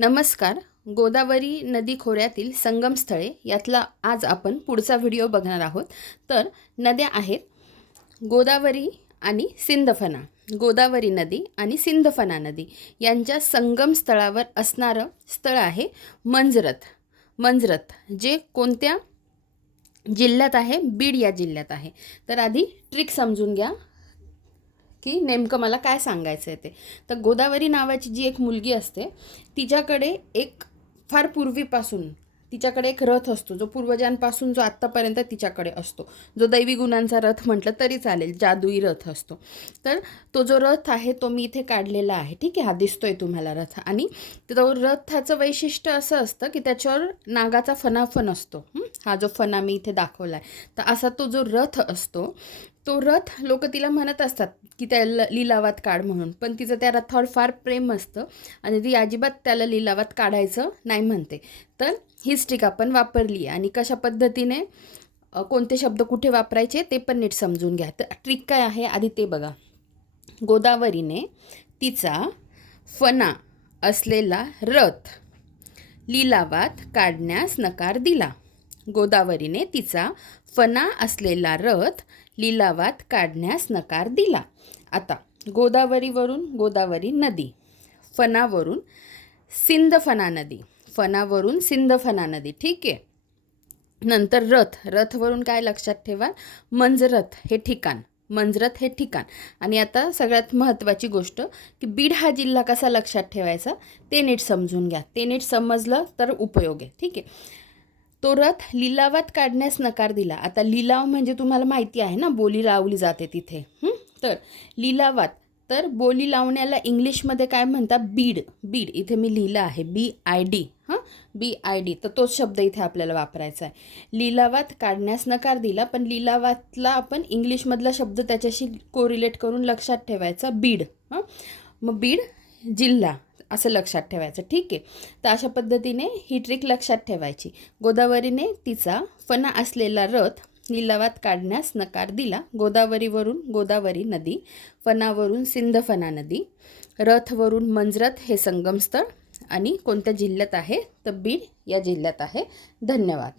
नमस्कार. गोदावरी नदी खोऱ्यातील संगमस्थळे यातला आज आपण पुढचा व्हिडिओ बघणार आहोत. तर नद्या आहेत गोदावरी आणि सिंधफना गोदावरी नदी आणि सिंधफना नदी यांच्या संगमस्थळावर असणारं स्थळ आहे मंजरथ. मंजरथ जे कोणत्या जिल्ह्यात आहे? बीड या जिल्ह्यात आहे. तर आधी ट्रिक समजून घ्या. की नेमकं मला काय सांगायचं आहे ते. तर गोदावरी नावाची जी एक मुलगी असते तिच्याकडे एक फार पूर्वीपासून तिच्याकडे एक रथ असतो. जो पूर्वजांपासून जो आत्तापर्यंत तिच्याकडे असतो. जो दैवी गुणांचा रथ म्हटलं तरी चालेल जादुई रथ असतो. तर तो जो रथ आहे तो मी इथे काढलेला आहे. ठीक आहे हा दिसतोय तुम्हाला रथ. आणि तो रथाचं वैशिष्ट्य असं असतं की त्याच्यावर नागाचा फनाफन असतो. हा? जो फना मी इथे दाखवला आहे तर असा तो जो रथ असतो तो रथ लोक तिला म्हणत असतात की त्या ल लिलावात काढ म्हणून. पण तिचं त्या रथावर फार प्रेम असतं आणि ती अजिबात त्याला लिलावात काढायचं नाही म्हणते. तर हीच ट्रिक आपण वापरली आणि कशा पद्धतीने कोणते शब्द कुठे वापरायचे ते पण नीट समजून घ्या. तर ट्रिक काय आहे आधी ते बघा. गोदावरीने तिचा फना असलेला रथ लिलावात काढण्यास नकार दिला. गोदावरीने तिचा फना असलेला रथ लिलावात काढण्यास नकार दिला. आता गोदावरीवरून गोदावरी नदी फणावरून सिंदफणा नदी फणावरून सिंदफणा नदी. ठीक आहे? नंतर रथ. रथवरून काय लक्षात ठेवा मंजरथ हे ठिकाण. मंजरथ हे ठिकाण. आणि आता सगळ्यात महत्त्वाची गोष्ट की बीड हा जिल्हा कसा लक्षात ठेवायचा? ते नीट समजून घ्या. ते नीट समजलं तर उपयोग आहे. ठीक आहे? तो रथ लिलावात काढण्यास नकार दिला. आता लिलाव म्हणजे तुम्हाला माहिती आहे ना बोली लावली जाते तिथे. तर लिलावात तर बोली लावण्याला इंग्लिशमध्ये काय म्हणतात? बीड. बीड. इथे मी लिहिलं आहे. बी आय डी हां? बी आय डी तर तोच शब्द इथे आपल्याला वापरायचा आहे. लिलावात काढण्यास नकार दिला पण लिलावातला आपण इंग्लिशमधला शब्द त्याच्याशी कोरिलेट करून लक्षात ठेवायचा. बीड. हां? मग बीड जिल्हा. असं लक्षात ठेवायचं. ठीक आहे? तर अशा पद्धतीने ही ट्रिक लक्षात ठेवायची. गोदावरीने तिचा फणा असलेला रथ लिलावात काढण्यास नकार दिला. गोदावरीवरून गोदावरी नदी फणावरून सिंधफणा नदी रथवरून मंजरथ हे संगमस्थळ आणि कोणत्या जिल्ह्यात आहे? तर बीड या जिल्ह्यात आहे. धन्यवाद.